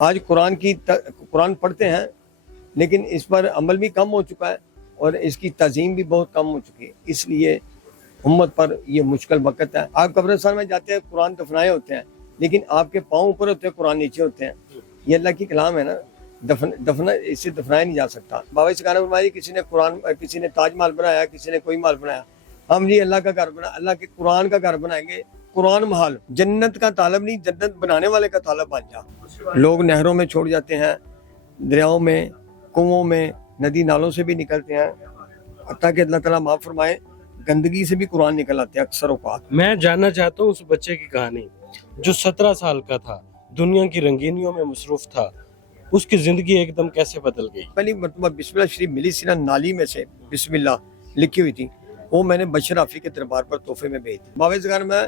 آج قرآن پڑھتے ہیں لیکن اس پر عمل بھی کم ہو چکا ہے اور اس کی تعظیم بھی بہت کم ہو چکی ہے. اس لیے امت پر یہ مشکل وقت ہے. آپ قبرستان میں جاتے ہیں، قرآن دفنائے ہوتے ہیں لیکن آپ کے پاؤں اوپر ہوتے ہیں، قرآن نیچے ہوتے ہیں. یہ اللہ کی کلام ہے نا، اس سے دفنایا نہیں جا سکتا. بابا سکھانا فرمایا کسی نے تاج محل بنایا، کسی نے کوئی محل بنایا. ہم جی اللہ کا گھر بنا، اللہ کے قرآن کا گھر بنائیں گے. قرآن محل جنت کا طالب نہیں، جنت بنانے والے کا طالب بن جا. لوگ نہروں میں چھوڑ جاتے ہیں، دریاؤں میں، کنووں میں، ندی نالوں سے بھی نکلتے ہیں. حتیٰ کہ اللہ تعالیٰ معاف فرمائے گندگی سے بھی قرآن نکل آتے ہیں اکثر اوقات. میں جاننا چاہتا ہوں اس بچے کی کہانی جو 17 سال کا تھا، دنیا کی رنگینیوں میں مصروف تھا، اس کی زندگی ایک دم کیسے بدل گئی؟ پہلی مرتبہ بسم اللہ شریف ملی سی نا، نالی میں سے بسم اللہ لکھی ہوئی تھی، وہ میں نے بشر رافی کے دربار پر تحفے میں بھیج دی. بابا زغار میں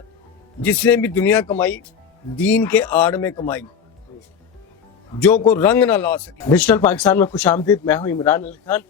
جس نے بھی دنیا کمائی دین کے آڑ میں کمائی، جو کو رنگ نہ لا سکے. ڈیجیٹل پاکستان میں خوش آمدید. میں ہوں عمران علی خان.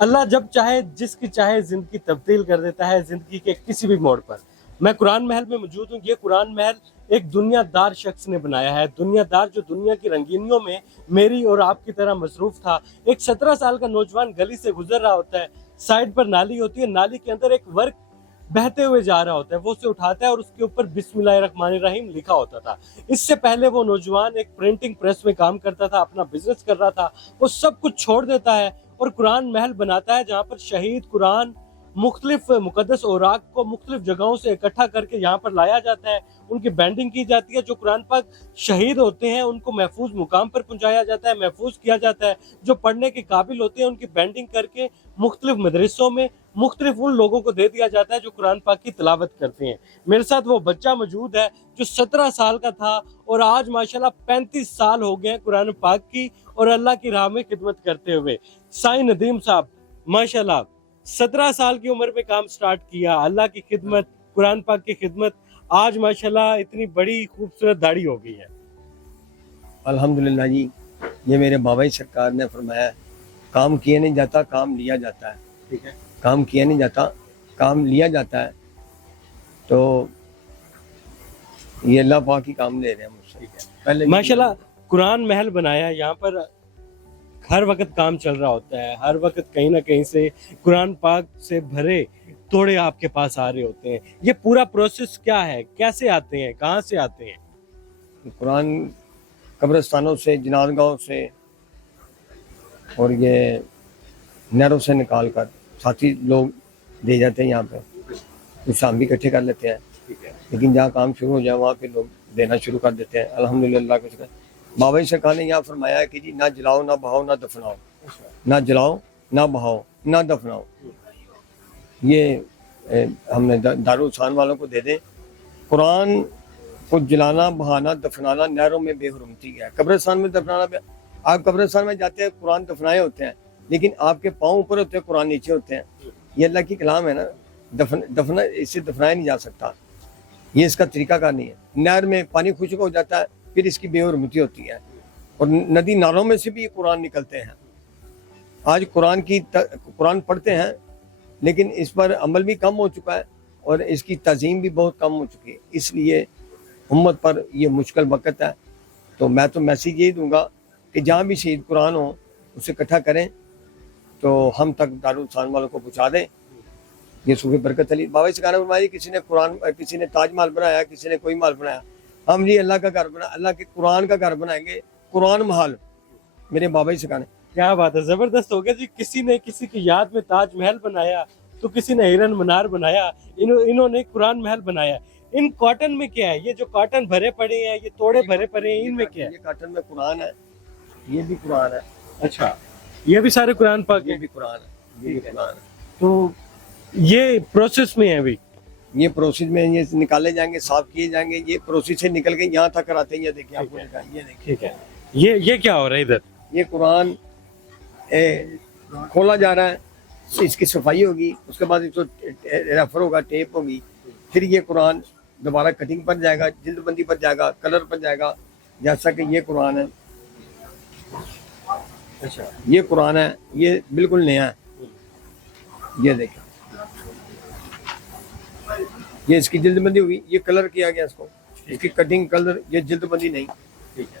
اللہ جب چاہے جس کی چاہے زندگی تبدیل کر دیتا ہے زندگی کے کسی بھی موڑ پر. میں قرآن محل میں موجود ہوں. یہ قرآن محل ایک دنیا دار شخص نے بنایا ہے، دنیا دار جو دنیا کی رنگینیوں میں میری اور آپ کی طرح مصروف تھا. ایک 17 سال کا نوجوان گلی سے گزر رہا ہوتا ہے، سائڈ پر نالی ہوتی ہے، نالی کے اندر ایک ورق بہتے ہوئے جا رہا ہوتا ہے، وہ اسے اٹھاتا ہے اور اس کے اوپر بسم اللہ الرحمن الرحیم لکھا ہوتا تھا. اس سے پہلے وہ نوجوان ایک پرنٹنگ پریس میں کام کرتا تھا، اپنا بزنس کر رہا تھا. وہ سب کچھ چھوڑ دیتا ہے اور قرآن محل بناتا ہے، جہاں پر شہید قرآن مختلف مقدس اوراق کو مختلف جگہوں سے اکٹھا کر کے یہاں پر لایا جاتا ہے، ان کی بینڈنگ کی جاتی ہے. جو قرآن پاک شہید ہوتے ہیں ان کو محفوظ مقام پر پہنچایا جاتا ہے، محفوظ کیا جاتا ہے. جو پڑھنے کے قابل ہوتے ہیں ان کی بینڈنگ کر کے مختلف مدرسوں میں مختلف ان لوگوں کو دے دیا جاتا ہے جو قرآن پاک کی تلاوت کرتے ہیں. میرے ساتھ وہ بچہ موجود ہے جو 17 سال کا تھا اور آج ماشاءاللہ 35 سال ہو گئے ہیں قرآن پاک کی اور اللہ کی راہ میں خدمت کرتے ہوئے. سائیں ندیم صاحب ماشاءاللہ 17 سال کی عمر میں کام سٹارٹ کیا، اللہ کی خدمت، قرآن پاک کی خدمت. آج ماشاءاللہ اتنی بڑی خوبصورت داڑھی ہو گئی ہے. الحمدللہ جی، یہ میرے بابا سرکار نے فرمایا کام کیا نہیں جاتا، کام لیا جاتا ہے. ٹھیک ہے، کام کیا نہیں جاتا، کام لیا جاتا ہے. تو یہ اللہ پاک ہی کام لے رہے ہیں مجھ سے. پہلے ماشاءاللہ قرآن محل بنایا، یہاں پر ہر وقت کام چل رہا ہوتا ہے، ہر وقت کہیں نہ کہیں سے قرآن پاک سے بھرے توڑے آپ کے پاس آ رہے ہوتے ہیں. یہ پورا پروسیس کیا ہے؟ کیسے آتے ہیں؟ کہاں سے آتے ہیں؟ قرآن قبرستانوں سے، جناز گاہوں سے اور یہ نہروں سے نکال کر ساتھی لوگ دے جاتے ہیں. یہاں پہ کچھ ہم بھی اکٹھے کر لیتے ہیں، لیکن جہاں کام شروع ہو جائے وہاں پہ لوگ دینا شروع کر دیتے ہیں. الحمدللہ کا شکر. بابا سرکار نے یہاں فرمایا ہے کہ جی نہ جلاؤ، نہ بہاؤ، نہ دفناؤ. نہ جلاؤ، نہ بہاؤ، نہ دفناؤ. یہ ہم نے دارالحسان والوں کو دے دیں. قرآن کو جلانا، بہانا، دفنانا نہروں میں بے حرمتی ہے. قبرستان میں دفنانا آپ قبرستان میں جاتے ہیں، قرآن دفنائے ہوتے ہیں لیکن آپ کے پاؤں اوپر ہوتے ہیں، قرآن نیچے ہوتے ہیں. یہ اللہ کی کلام ہے نا، دفنا اس سے دفنایا نہیں جا سکتا. یہ اس کا طریقہ کار نہیں ہے. نہر میں پانی خشک ہو جاتا ہے، پھر اس کی بے حرمتی ہوتی ہے. اور ندی نالوں میں سے بھی یہ قرآن نکلتے ہیں. آج قرآن پڑھتے ہیں لیکن اس پر عمل بھی کم ہو چکا ہے اور اس کی تعظیم بھی بہت کم ہو چکی ہے. اس لیے امت پر یہ مشکل وقت ہے. تو میں تو میسیج یہی دوں گا کہ جہاں بھی شہید قرآن ہو اسے اکٹھا کریں تو ہم تک دارالحسان والوں کو پہنچا دیں. یہ صوفی برکت علی بابا سکھانا فرمایا کسی نے تاج محل بنایا، کسی نے کوئی محل بنایا. ہم جی اللہ کا گھر بنا، اللہ کے قرآن کا گھر بنائیں گے. قرآن محل میرے بابا ہی سکھانے. کیا بات ہے، زبردست ہو گیا جی. کسی نے کسی کی یاد میں تاج محل بنایا تو کسی نے ہرن منار بنایا، انہوں نے قرآن محل بنایا. ان کاٹن میں کیا ہے؟ یہ جو کاٹن بھرے پڑے ہیں، یہ توڑے بھرے پڑے ہیں، ان میں کیا ہے؟ یہ کاٹن میں قرآن ہے، یہ بھی قرآن ہے. اچھا، یہ بھی سارے قرآن پاک یہ ہیں. بھی قرآن ہے، یہ بھی قرآن ہے. تو یہ پروسیس میں ہے ابھی. یہ پروسیس میں یہ نکالے جائیں گے، صاف کیے جائیں گے. یہ پروسیس سے نکل کے یہاں تک آتے ہیں. یہ دیکھیں آپ کو دکھائیں، یہ دیکھیں. ٹھیک ہے، یہ کیا ہو رہا ہے ادھر؟ یہ قرآن کھولا جا رہا ہے. اس کی صفائی ہوگی، اس کے بعد اس کو ریفر ہوگا، ٹیپ ہوگی. پھر یہ قرآن دوبارہ کٹنگ پر جائے گا، جلد بندی پر جائے گا، کلر پر جائے گا. جیسا کہ یہ قرآن ہے، اچھا، یہ قرآن ہے، یہ بالکل نیا ہے. یہ دیکھیں، یہ اس کی جلد بندی ہوگی، یہ کلر کیا گیا اس کو، اس کی کٹنگ کلر، یہ جلد بندی نہیں. ٹھیک ہے.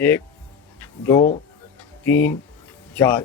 1 2 3 4,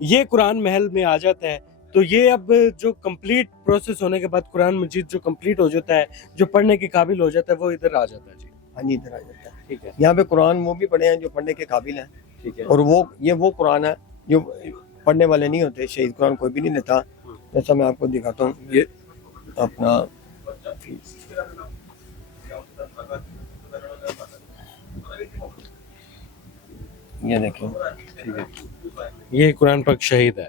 یہ قرآن محل میں آ جاتا ہے تو یہ اب جو کمپلیٹ پروسیس ہونے کے بعد قرآن مجید جو کمپلیٹ ہو جاتا ہے, جو پڑھنے کے قابل ہو جاتا ہے, وہ ادھر آ جاتا ہے. جی ہاں جی ادھر آ جاتا ہے. ٹھیک ہے, یہاں پہ قرآن وہ بھی پڑھے ہیں جو پڑھنے کے قابل ہیں, ٹھیک ہے. اور وہ قرآن ہے جو پڑھنے والے نہیں ہوتے. شہید قرآن کوئی بھی نہیں لیتا. جیسا میں آپ کو دکھاتا ہوں, یہ اپنا یہ دیکھیں, یہ قرآن پاک شہید ہے.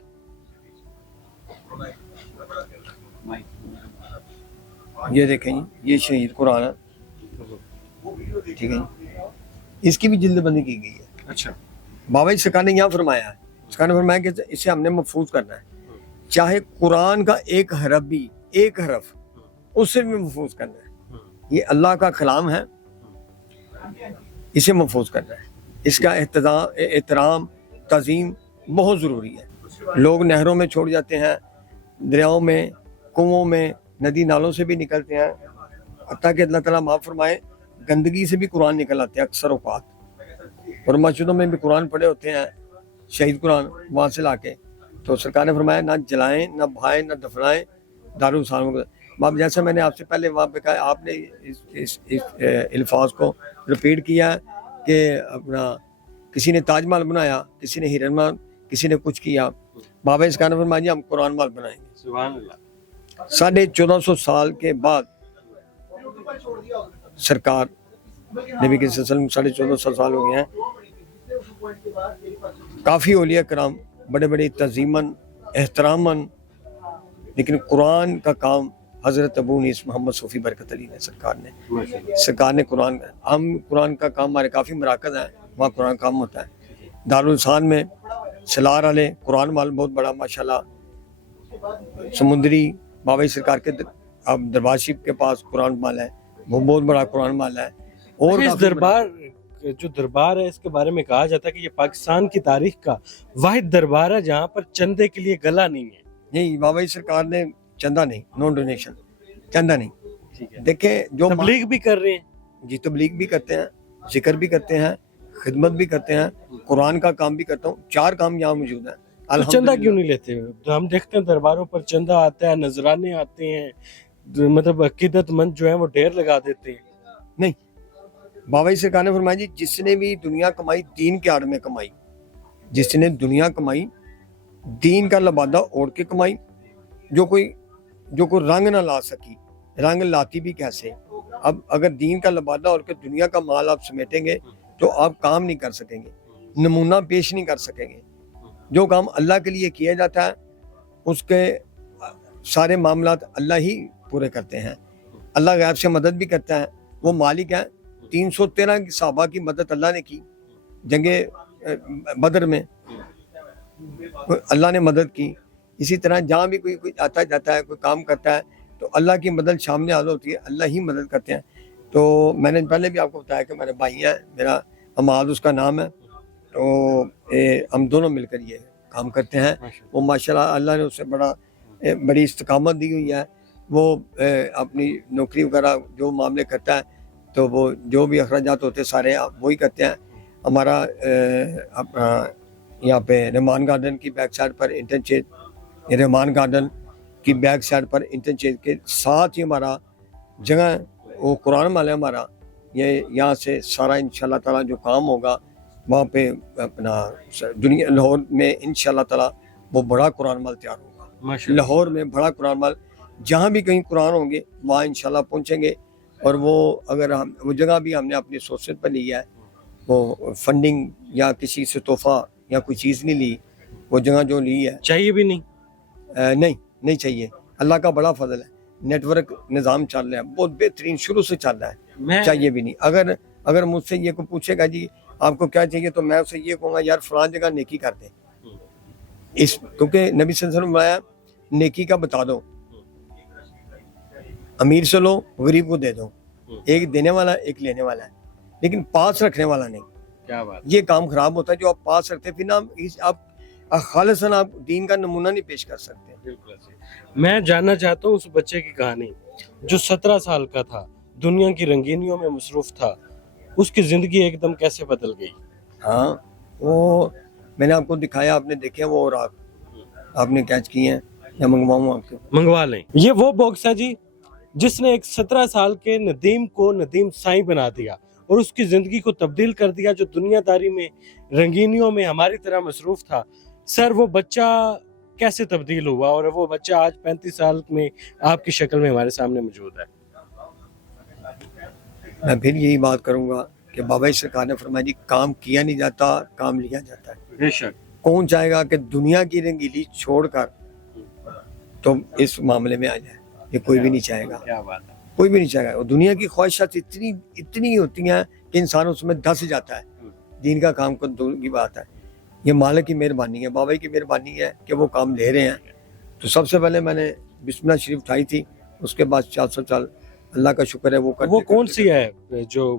یہ دیکھیں جی, یہ شہید قرآن ہے. ٹھیک ہے جی, اس کی بھی جلد بندی کی گئی ہے. اچھا, بابا جی سرکار نے یہاں فرمایا ہے, سرکار نے فرمایا کہ اسے ہم نے محفوظ کرنا ہے, چاہے قرآن کا ایک حرف بھی, ایک حرف اسے بھی محفوظ کرنا ہے. یہ اللہ کا کلام ہے, اسے محفوظ کرنا ہے. اس کا احترام تعظیم بہت ضروری ہے. لوگ نہروں میں چھوڑ جاتے ہیں, دریاؤں میں, کنووں میں, ندی نالوں سے بھی نکلتے ہیں. حتیٰ کہ اللہ تعالیٰ معاف فرمائے, گندگی سے بھی قرآن نکل آتے ہیں اکثر اوقات, اور مسجدوں میں بھی قرآن پڑھے ہوتے ہیں, شہید قرآن وہاں سے لا کے. تو سرکار نے فرمایا نہ جلائیں, نہ بھائیں, نہ دفنائیں دارالسلام کو. اب جیسا میں نے آپ سے پہلے وہاں پہ کہا, آپ نے اس الفاظ کو رپیٹ کیا کہ اپنا کسی نے تاج محل بنایا, کسی نے ہرن محل, کسی نے کچھ کیا. بابا اس کا نے فرمایا جی ہم قرآن محل بنائیں گے. سبحان اللہ. 1450 سال کے بعد سرکار نبی کے وسلم 1450 سال ہو گئے ہیں. کافی اولیاء کرام بڑے بڑے تعظیماً احتراماً, لیکن قرآن کا کام حضرت ابو انیس محمد صوفی برکت علی نے سرکار نے قرآن کا کام, ہمارے کافی مراکز ہیں وہاں قرآن کام ہوتا ہے. دارالانسان میں سلار والے قرآن مال بہت بڑا ماشاءاللہ, سمندری بابا سرکار کے دربار شریف کے پاس قرآن مال ہے, وہ بہت بڑا قرآن مال ہے. اور اس دربار جو دربار ہے اس کے بارے میں کہا جاتا ہے کہ یہ پاکستان کی تاریخ کا واحد دربار ہے جہاں پر چندے کے لیے گلا نہیں ہے. نہیں, بابا سرکار نے چندہ نہیں, نو ڈونیشن, چندہ نہیں. دیکھیں جو تبلیغ بھی کر رہے ہیں جی, تبلیغ بھی کرتے ہیں, ذکر بھی کرتے ہیں, خدمت بھی کرتے ہیں, قرآن کا کام بھی کرتا ہوں. 4 کام یہاں موجود ہیں. تو چندہ کیوں نہیں لیتے؟ ہم دیکھتے ہیں درباروں پر چندہ آتا ہے, نذرانے آتے ہیں, مطلب عقیدت مند جو ہیں وہ ڈھیر لگا دیتے ہیں. نہیں, بابا سرکار نے فرمایا جی جس نے بھی دنیا کمائی دین کے آڑ میں کمائی, جس نے دنیا کمائی دین کا لبادہ اوڑھ کے کمائی. جو کوئی رنگ نہ لا سکی, رنگ لاتی بھی کیسے؟ اب اگر دین کا لبادہ اوڑھ کے دنیا کا مال آپ سمیٹیں گے تو آپ کام نہیں کر سکیں گے, نمونہ پیش نہیں کر سکیں گے. جو کام اللہ کے لیے کیا جاتا ہے اس کے سارے معاملات اللہ ہی پورے کرتے ہیں. اللہ غیب سے مدد بھی کرتا ہے, وہ مالک ہے. 313 صحابہ کی مدد اللہ نے کی جنگ بدر میں, اللہ نے مدد کی. اسی طرح جہاں بھی کوئی آتا جاتا ہے, کوئی کام کرتا ہے تو اللہ کی مدد سامنے حاضر ہوتی ہے, اللہ ہی مدد کرتے ہیں. تو میں نے پہلے بھی آپ کو بتایا کہ میرے بھائی ہیں, میرا اماد اس کا نام ہے, تو ہم دونوں مل کر یہ کام کرتے ہیں. وہ ماشاءاللہ اللہ نے اسے بڑی استقامت دی ہوئی ہے. وہ اپنی نوکری وغیرہ جو معاملے کرتا ہے تو وہ جو بھی اخراجات ہوتے سارے وہی کرتے ہیں. ہمارا اپنا یہاں پہ رحمان گارڈن کی بیک سائڈ پر انٹرچینج, رحمان گارڈن کی بیک سائڈ پر انٹرچینج کے ساتھ ہی ہمارا جگہ ہے, وہ قرآن مال ہے ہمارا. یہ یہاں سے سارا انشاءاللہ تعالیٰ جو کام ہوگا وہاں پہ اپنا دنیا لاہور میں انشاءاللہ تعالیٰ وہ بڑا قرآن مال تیار ہوگا. لاہور میں بڑا قرآن مال, جہاں بھی کہیں قرآن ہوں گے وہاں انشاءاللہ پہنچیں گے. اور وہ اگر وہ جگہ بھی ہم نے اپنی سوسائٹی پر لی ہے, وہ فنڈنگ یا کسی سے تحفہ یا کوئی چیز نہیں لی, وہ جگہ جو لی ہے چاہیے بھی نہیں, نہیں چاہیے. اللہ کا بڑا فضل ہے, نیٹ ورک نظام چل رہا ہے بہت بہترین, شروع سے چل رہا ہے. چاہیے بھی نہیں. اگر مجھ سے یہ کوئی پوچھے گا جی آپ کو کیا چاہیے تو میں اسے یہ کہوں گا یار فلاں جگہ نیکی کر دیں, کیونکہ نبی صلی اللہ علیہ وسلم نے فرمایا نیکی کا بتا دو, امیر سے لو غریب کو دے دو. ایک دینے والا ایک لینے والا ہے, لیکن پاس رکھنے والا نہیں. کیا بات, یہ کام خراب ہوتا ہے جو آپ پاس رکھتے, پھر نا آپ خالصاً آپ دین کا نمونہ نہیں پیش کر سکتے. بالکل. میں جاننا چاہتا ہوں اس بچے کی کہانی جو 17 سال کا تھا, دنیا کی رنگینیوں میں مصروف تھا, اس کی زندگی ایک دم کیسے بدل گئی؟ ہاں, وہ میں نے آپ کو دکھایا, آپ نے دیکھے وہ اوراق آپ نے کیچ کیے ہیں, یا منگواؤں آپ کو؟ منگوا لیں. یہ وہ باکس ہے جی جس نے ایک 17 سال کے ندیم کو ندیم سائیں بنا دیا اور اس کی زندگی کو تبدیل کر دیا, جو دنیا داری میں رنگینیوں میں ہماری طرح مصروف تھا. سر وہ بچہ کیسے تبدیل ہوا اور وہ بچہ آج 35 سال میں آپ کی شکل میں ہمارے سامنے موجود ہے. میں پھر یہی بات کروں گا کہ بابا سرکار نے فرمایا جی کام کیا نہیں جاتا, کام لیا جاتا ہے. بے شک. کون چاہے گا کہ دنیا کی رنگیلی چھوڑ کر تو اس معاملے میں آ جائے؟ یہ کوئی بھی نہیں چاہے گا, کیا بات ہے. کوئی بھی نہیں چاہے گا. اور دنیا کی خواہشات اتنی ہوتی ہیں کہ انسان اس میں دھس جاتا ہے. دین کا کام کو دور کی بات ہے. یہ مالک کی مہربانی ہے, بابا کی مہربانی ہے کہ وہ کام لے رہے ہیں. تو سب سے پہلے میں نے بسم اللہ شریف اٹھائی تھی, اس کے بعد 400 سال اللہ کا شکر ہے وہ کون سی ہے جو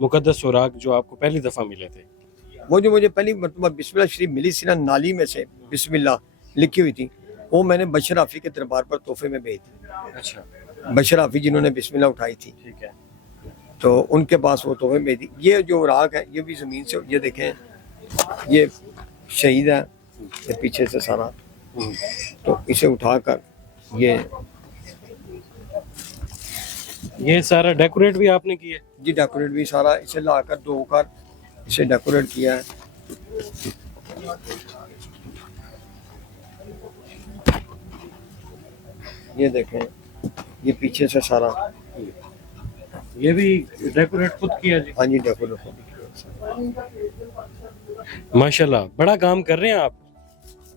مقدس اوراق جو آپ کو پہلی دفعہ ملے تھے؟ وہ جو مجھے پہلی مرتبہ بسم اللہ شریف ملی سی نا, نالی میں سے بسم اللہ لکھی ہوئی تھی, وہ میں نے بشر حافظ کے دربار پر تحفے میں بھیج دی. اچھا. بشر حافظ جنہوں نے بسم اللہ اٹھائی تھی, ٹھیک ہے. تو ان کے پاس وہ تحفے میں بھیج دی. یہ جو اوراق ہے یہ بھی زمین سے, یہ دیکھیں یہ شہید ہے, یہ پیچھے سے سارا, تو اسے اٹھا کر یہ سارا ڈیکوریٹ بھی آپ نے کیا ہے؟ جی ڈیکوریٹ بھی سارا, اسے لا کر دھو کر اسے ڈیکوریٹ کیا ہے. یہ دیکھیں یہ پیچھے سے سارا, یہ بھی ڈیکوریٹ خود کیا جی؟ ہاں جی ڈیکوریٹ. ماشاءاللہ بڑا کام کر رہے ہیں آپ.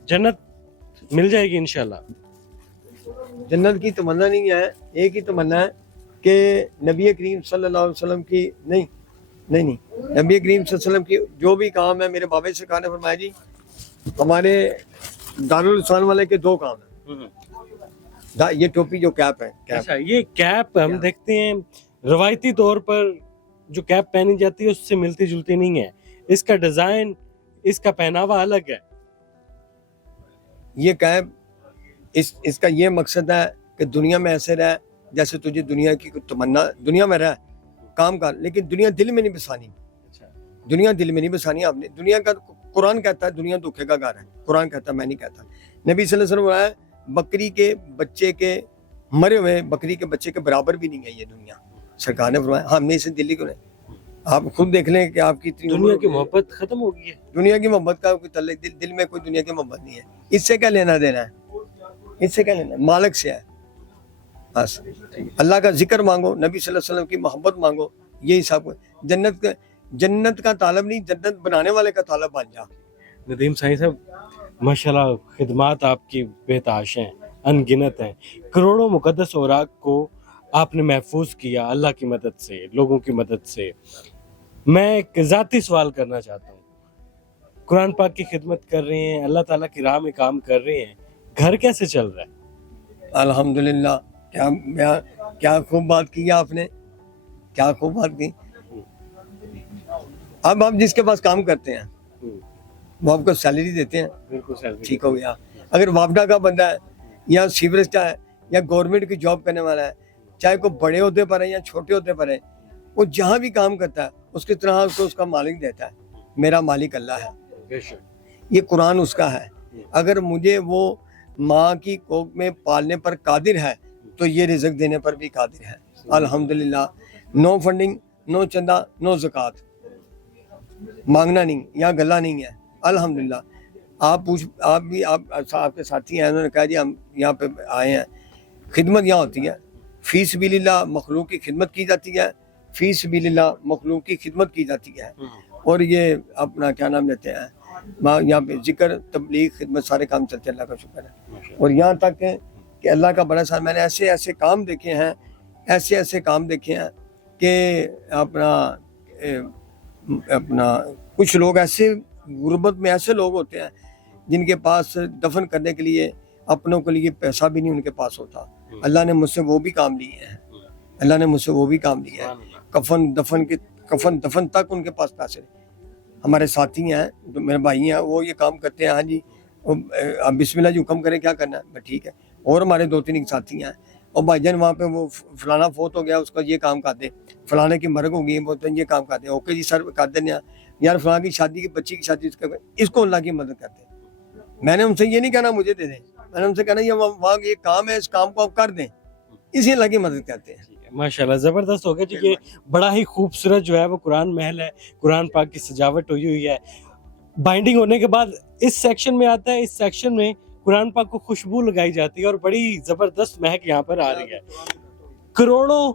جنت مل جائے گی انشاءاللہ. جنت کی تمنا نہیں ہے, ایک ہی تمنا ہے کہ نبی کریم صلی اللہ علیہ وسلم کی نہیں نبی کریم صلی اللہ علیہ وسلم کی جو بھی کام ہے, میرے بابا سرکار نے فرمایا جی ہمارے دارالحسان والے کے 2 کام ہیں. یہ ٹوپی جو کیپ ہے, اچھا یہ کیپ ہم دیکھتے ہیں روایتی طور پر جو کیپ پہنی جاتی ہے اس سے ملتی جلتی نہیں ہے. اس کا ڈیزائن, اس کا پہناوا الگ ہے. یہ کیپ اس کا یہ مقصد ہے کہ دنیا میں ایسے رہ جیسے تجھے دنیا کی تمنا, دنیا میں رہ کام کر, لیکن دنیا دل میں نہیں بسانی. دنیا دل میں نہیں بسانی آپ نے. دنیا کا قرآن کہتا ہے دنیا دھوکے کا گھر ہے, قرآن کہتا ہے, میں نہیں کہتا. نبی صلی اللہ علیہ وسلم ہے بکری کے بچے کے, مرے ہوئے بکری کے بچے کے برابر بھی نہیں ہے یہ دنیا. سرکار نے فرمایا ہم نے اسے دلی کو نہیں. آپ خود دیکھ لیں کہ آپ کی اتنی دنیا کی محبت ختم ہو گئی ہے. دنیا کی محبت کا کوئی تعلق, دل میں کوئی دنیا کی محبت نہیں ہے. اس سے کیا لینا دینا ہے, اس سے کیا لینا, مالک سے ہے بس. اللہ کا ذکر مانگو, نبی صلی اللہ علیہ وسلم کی محبت مانگو, یہی سب. جنت کا طالب نہیں, جنت بنانے والے کا طالب بن جا. ندیم سائیں صاحب ماشاءاللہ خدمات آپ کی بے تحاشا ہیں, ان گنت ہیں. کروڑوں مقدس اوراق کو آپ نے محفوظ کیا اللہ کی مدد سے, لوگوں کی مدد سے. میں ایک ذاتی سوال کرنا چاہتا ہوں. قرآن پاک کی خدمت کر رہے ہیں, اللہ تعالیٰ کی راہ میں کام کر رہے ہیں, گھر کیسے چل رہا ہے؟ الحمدللہ. کیا خوب بات کی آپ نے, کیا خوب بات کی. اب آپ جس کے پاس کام کرتے ہیں وہ آپ کو سیلری دیتے ہیں, بالکل ٹھیک ہو گیا. اگر وابڈا کا بندہ ہے یا سیوریج کا ہے یا گورنمنٹ کی جاب کرنے والا ہے, چاہے کوئی بڑے عہدے پر ہے یا چھوٹے عہدے پر ہے, وہ جہاں بھی کام کرتا ہے اس کی طرح اس کو اس کا مالک دیتا ہے. میرا مالک اللہ ہے, یہ قرآن اس کا ہے. اگر مجھے وہ ماں کی کوکھ میں پالنے پر قادر ہے تو یہ رزق دینے پر بھی قادر ہے. الحمدللہ. نو فنڈنگ, نو چندہ, نو زکوٰۃ, مانگنا نہیں, یہاں گلہ نہیں ہے. الحمدللہ. آپ کے ساتھی ہیں, انہوں نے کہا جی ہم یہاں پہ آئے ہیں, خدمت یہاں ہوتی ہے, فی سبیل اللہ مخلوق کی خدمت کی جاتی ہے, فی سبیل اللہ مخلوق کی خدمت کی جاتی ہے. اور یہ اپنا کیا نام لیتے ہیں, یہاں پہ ذکر, تبلیغ, خدمت, سارے کام چلتے ہیں, اللہ کا شکر ہے. اور یہاں تک کہ اللہ کا بڑا سال میں نے ایسے کام دیکھے ہیں, ایسے کام دیکھے ہیں کہ اپنا کچھ لوگ ایسے غربت میں ایسے لوگ ہوتے ہیں جن کے پاس دفن کرنے کے لیے اپنوں کے لیے پیسہ بھی نہیں ان کے پاس ہوتا. اللہ نے مجھ سے وہ بھی کام لیے ہیں, اللہ نے مجھ سے وہ بھی کام لیے ہیں. کفن دفن تک ان کے پاس پیسے. ہمارے ساتھی ہیں, میرے بھائی ہیں, وہ یہ کام کرتے ہیں. ہاں جی اب بسم اللہ جی حکم کریں کیا کرنا ہے, ٹھیک ہے. اور ہمارے 2-3 ساتھی ہیں, اور بھائی جان وہاں پہ وہ فلانا فوت ہو گیا, اس کا یہ کام کر دے, فلانے کی مرگ ہو گئی وہ تو یہ کام کر دیں. اوکے جی سر کر دینا, یار فلاں کی شادی کی بچی کی شادی اس کو اللہ کی مدد کرتے ہیں. میں نے ان سے یہ نہیں کہنا مجھے دے دیں, میں نے ان سے کہنا یہ وہاں یہ کام ہے, اس کام کو آپ کر دیں, اسی اللہ کی مدد کرتے ہیں. ماشاءاللہ زبردست ہو گیا جی. یہ بڑا ہی خوبصورت جو ہے وہ قرآن محل ہے, قرآن پاک کی سجاوٹ ہوئی ہے. بائنڈنگ ہونے کے بعد اس سیکشن میں آتا ہے, اس سیکشن میں قرآن پاک کو خوشبو لگائی جاتی ہے اور بڑی زبردست مہک یہاں پر آ رہی ہے. کروڑوں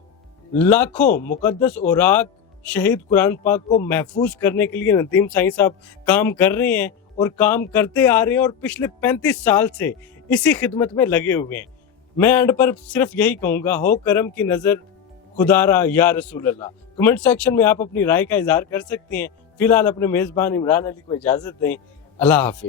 لاکھوں مقدس اوراق شہید قرآن پاک کو محفوظ کرنے کے لیے ندیم سائیں صاحب کام کر رہے ہیں اور کام کرتے آ رہے ہیں اور پچھلے 35 سال سے اسی خدمت میں لگے ہوئے ہیں. میں اینڈ پر صرف یہی کہوں گا, ہو کرم کی نظر خدا را یا رسول اللہ. کمنٹ سیکشن میں آپ اپنی رائے کا اظہار کر سکتے ہیں. فی الحال اپنے میزبان عمران علی کو اجازت دیں. اللہ حافظ.